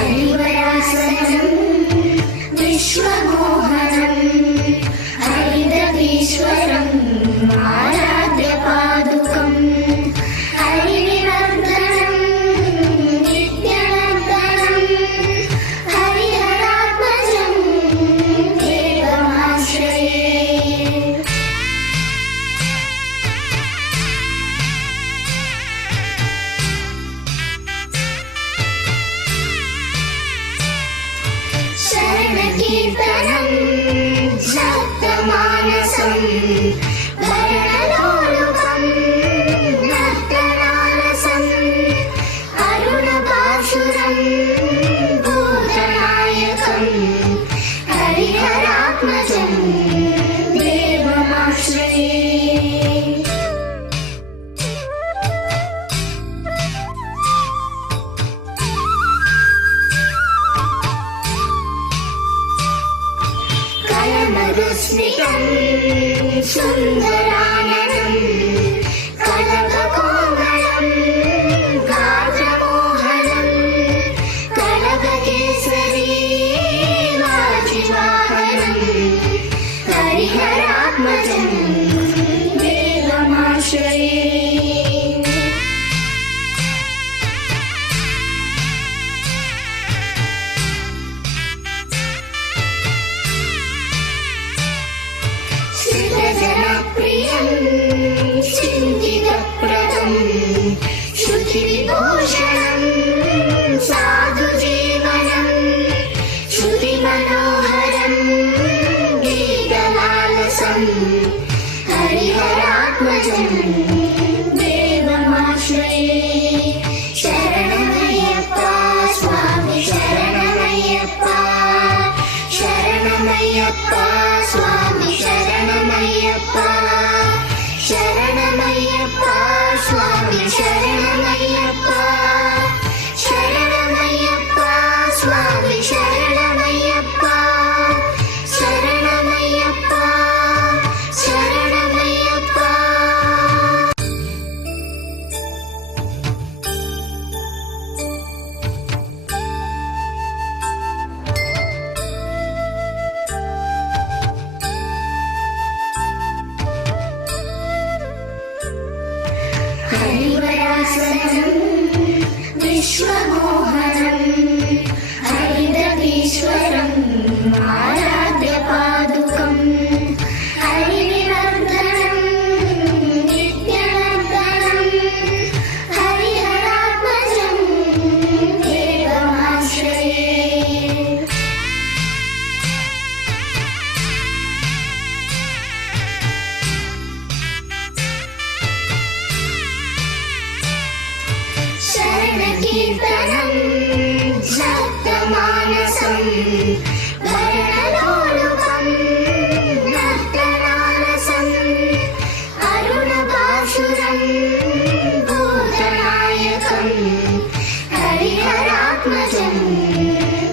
హరివరాసనం విశ్వమోహనం హరిదీశ్వరం ఆరాధ్య పాదుకం హరినివర్ధనం నిత్యనర్దనం హరిహరాత్మజం దేవమాశ్రయే. శరణకీర్తనం సప్తమానసం భరణలోలుకం నర్తనాలసం అరుణపాశురం భూతనాయకం హరిహరాత్మజం దేవమాశ్రయే. కలమరుస్మితం సుందరాననం కలకకోమలం గాత్రమోహనం కలకకేసరీ వాజివాహనం హరిహరాత్మజం దేవమాశ్రయే. జనప్రియం చింతితప్రదం శుచివిభూషణం సాధుజీవనం శృతిమనోహరం గీతలాలసం హరిహరాత్మజం దేవమాశ్రయే. శరణమయ్యప్ప స్వామి శరణమయ్యప్ప శరణమయ్యప్ప స్వామి శరణమయ్యప్ప శరణమయ్యప్ప స్వామి శరణమయ్యప్ప శరణమయ్యప్ప స్వామి శరణమయ్యప్ప శరణమయ్యప్ప శరణమయ్యప్ప. హరివరాసనం విశ్వమోహనం హరిదీశ్వరం ఆరాధ్య పాదుకం హరినివర్ధనం నిత్యనర్దనం హరిహరాత్మజం దేవమాశ్రయే. శరణకీర్తనం సప్తమానసం భరణలోలుకం నర్తనాలసం అరుణపాశురం భూతనాయకం హరిహరాత్మజం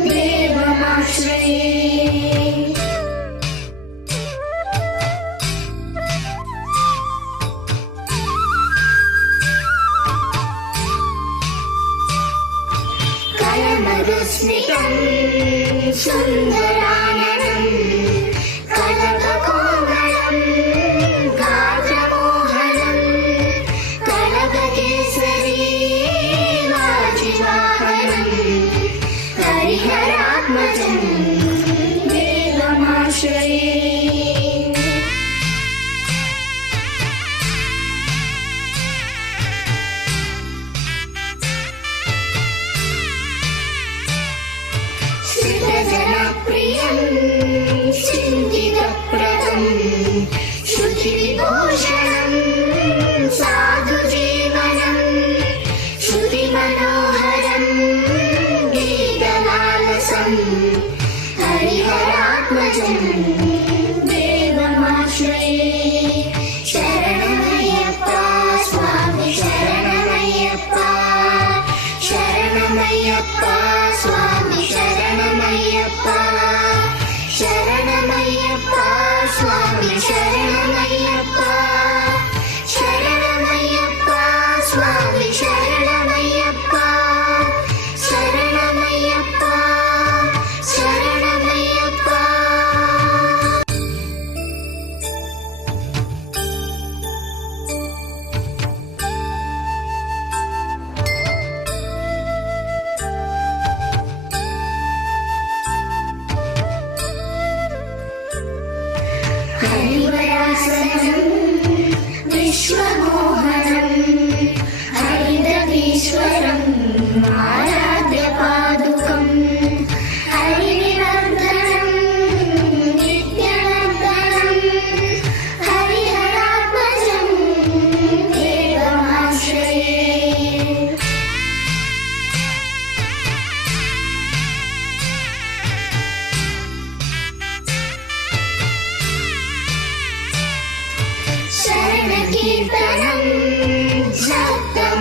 దేవమాశ్రయే. కలమరుస్మితం సుందరాననం కలకకోమలం గాత్రమోహనం కలకకేసరీ వాజివాహనం హరిహరాత్మజం దేవమాశ్రయే. జనప్రియం చింతితప్రదం శుచివిభూషణం సాధుజీవనం శృతిమనోహరం గీతలాలసం హరిహరాత్మజం దేవమాశ్రయే. శరణమయ్యప్ప స్వామి శరణమయ్యప్ప శరణమయ్యప్ప స్వామి శరణమయ్యప్ప శరణమయ్యప్ప స్వామి శరణమయ్యప్ప శరణమయ్యప్ప స్వామి శరణమయ్యప్ప శరణమయ్యప్ప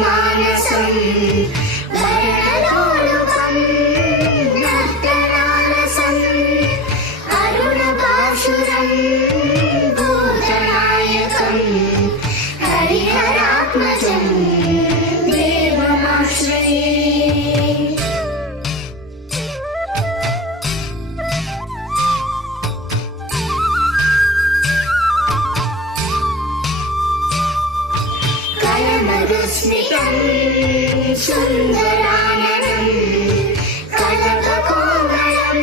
मानसं वरणलोलुपं नर्तनालसं अरुणपाशुरं भूतनायकं हरिहरात्मजं देवमाश्रये। कलमरुस्मितं सुन्दराननं कनककोमलं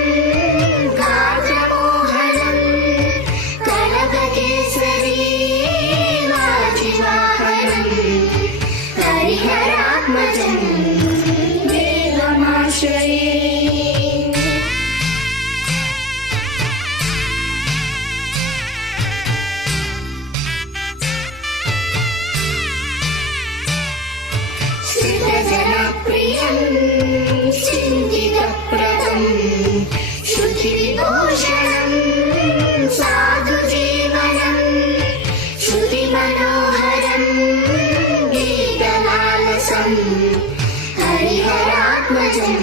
गात्रमोहनं कनककेसरी वाजिवाहनं हरिहरात्मजं देवमाश्रये। श्रितजनप्रियं चिन्तितप्रदं श्रुतिविभूषणं साधुजीवनं श्रुतिमनोहरं गीतलालसं हरिहरात्मजं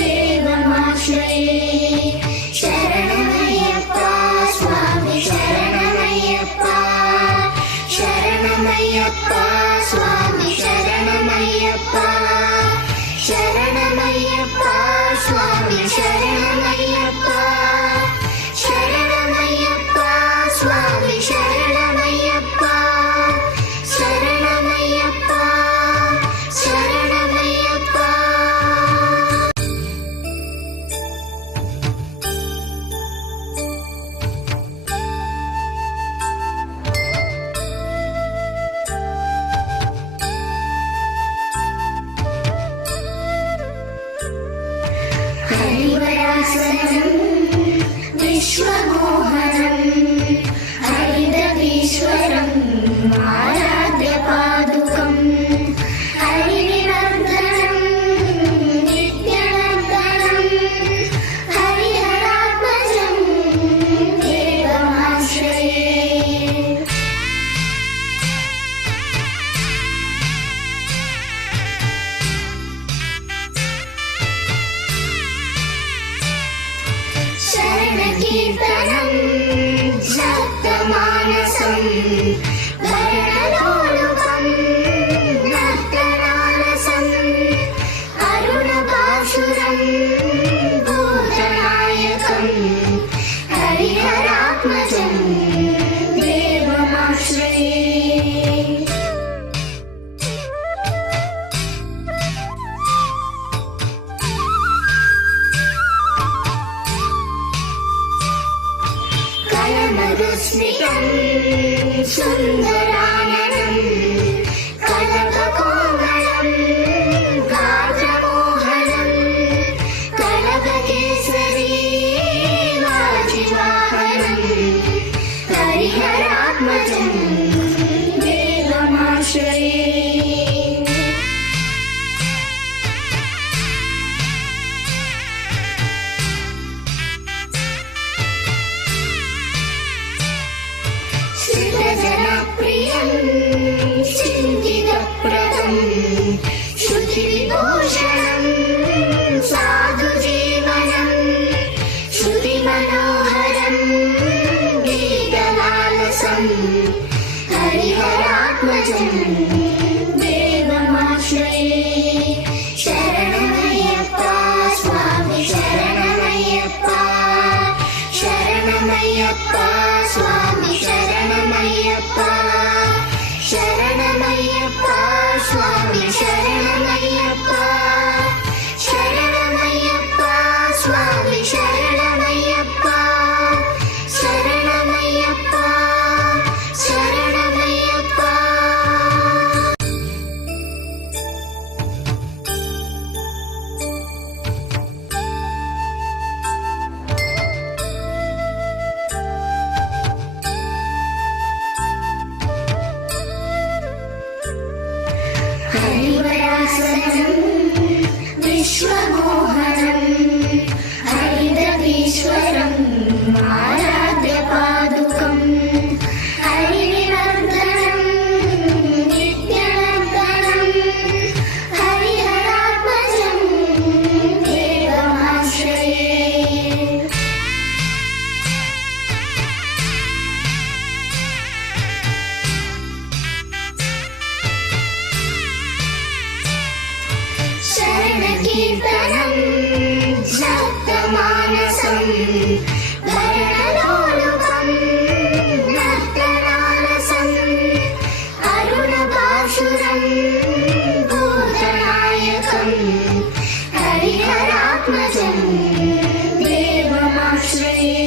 देवमाश्रये। शरणमय्यप्पा स्वामी शरणमय्यप्पा शरणमय्यप्पा स्वामी शरणमय्यप्पा शरणमय्यप्पा स्वामी शरणमय्यप्पा शरणमय्यप्पा स्वामी शरणमय्यप्पा शरणमय्यप्पा शरणमय्यप्पा। हरिवरासनं विश्वमोहनं हरिदवीश्वरम् आराध्यपादुकं हरिनिवर्धनं नित्यनर्दनं हरिहरात्मजं देवमाश्रये। शरणकीर्तनं सप्तमानसं वरणलोलुपं नर्तनालसं अरुणपाशुरं भूतनायकं हरिहरात्मजं देवमाश्रये। कलमरुस्मितं सुन्दराननं कनककोमलं गात्रमोहनं कनककेसरी वाजिवाहनं हरिहरात्मजं देवमाश्रये। श्रितजनप्रियं शरणकीर्तनं जप्तमानसं भरणलोलुपं नर्तनालसम् अरुणपाशुरं भूतनायकं हरिहरात्मजं देवमाश्रये।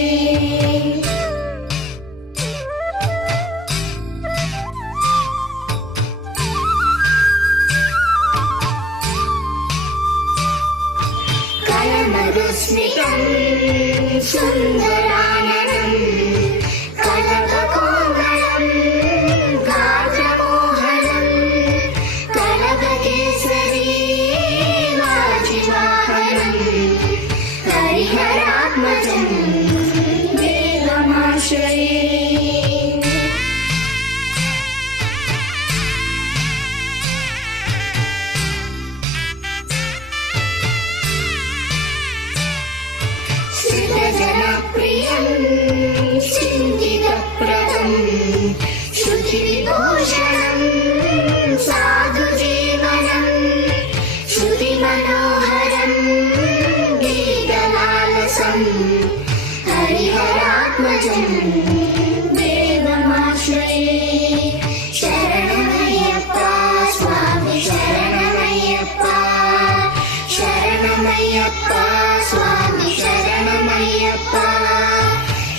कलमरुस्मितं सुन्दराननं कनककोमलं गात्रमोहनं कनककेसरी वाजिवाहनं हरिहरात्मजं देवमाश्रये। श्रितजनप्रियं चिन्तितप्रदं श्रुतिविभूषणं साधुजीवनं श्रुतिमनोहरं गीतलालसं हरिहरात्मजं देवमाश्रये। शरणमय्यप्पा स्वामी शरणमय्यप्पा शरणमय्यप्पा स्वामी शरणमय्यप्पा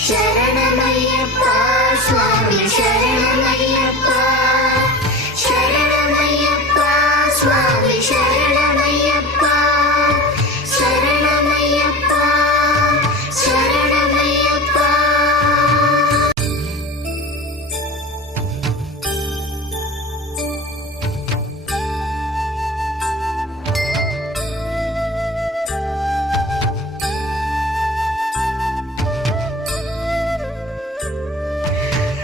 शरणमय्यप्पा स्वामी शरणमय्यप्पा शरणमय्यप्पा स्वामी शरणमय्यप्पा शरणमय्यप्पा शरणमय्यप्पा।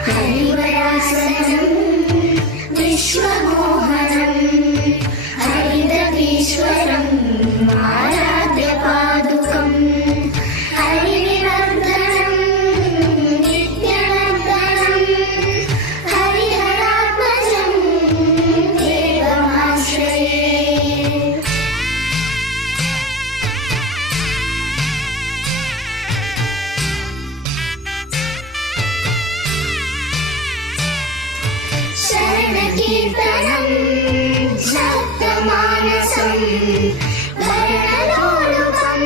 हरिवरासनं विश्वमोहनं हरिदधीश्वरं आराध्यपादुकं हरिनिवर्धनं नित्यनर्दनं हरिहरात्मजं देवमाश्रये। शरणकीर्तनं जप्तमानसं भरणलोलुपं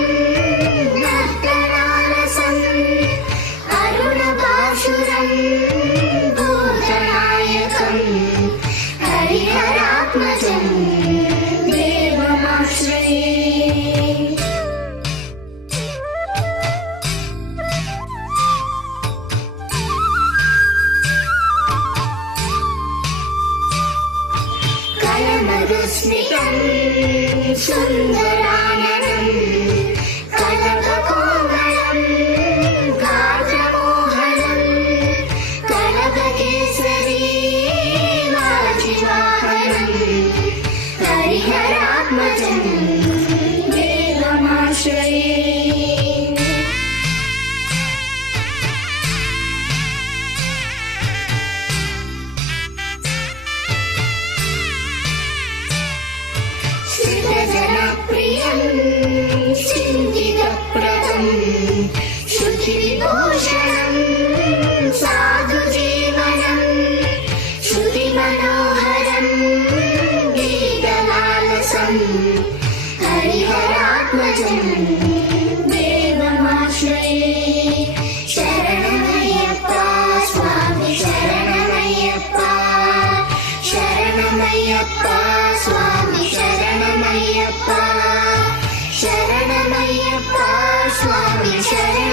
नर्तनालसम् अरुणपाशुरं भूतनायकं हरिहरात्मजं देवमाश्रये। कलमरुस्मितं सुन्दराननं कनककोमलं गात्रमोहनं कनककेसरी वाजिवाहनं हरिहरात्मजं देवमाश्रये। श्रितजनप्रियं चिन्तितप्रदं श्रुतिविभूषणं साधुजीवनं श्रुतिमनोहरं गीतलालसं हरिहरात्मजं देवमाश्रये। शरणमय्यप्पा स्वामी शरणमय्यप्पा शरणमय्यप्पा स्वामी शरणमय्यप्पा शरणमय्यप्पा स्वामी शरणमय्यप्पा।